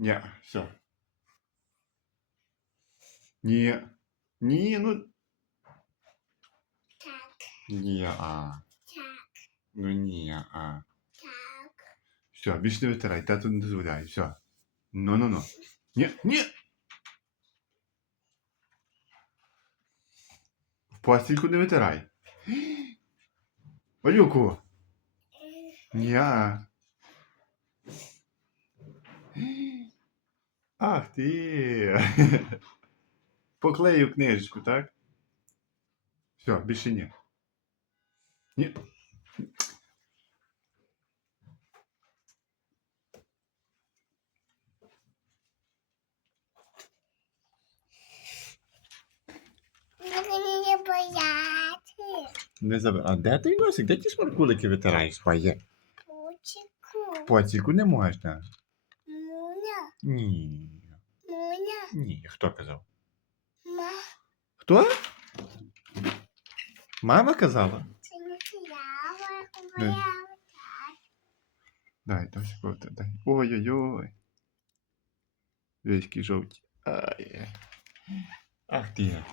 Ні, все. Ні. Ні, ну. Так, Ні, а. так, Ну ні, а. так. Все, більше не витирай, тато не дозволяє. Все. Ну, ну, ну. Ні, ні. В постільку не витирай. Валюку. Ні. а. Ах ти. Поклею книжечку, так? Все, більше ні. Ні. Не забив. А де ти носик? Де ті смаркулики витираєш своє? Пучику. Поцільку не можна. Ні. муня, Ні. Хто казав? ма. Хто? Мама казала? Це не ява, Дай. моя. Дай, дай, дай, дай. Ой-ой-ой. Вічки жовті. Ай. Ах ти.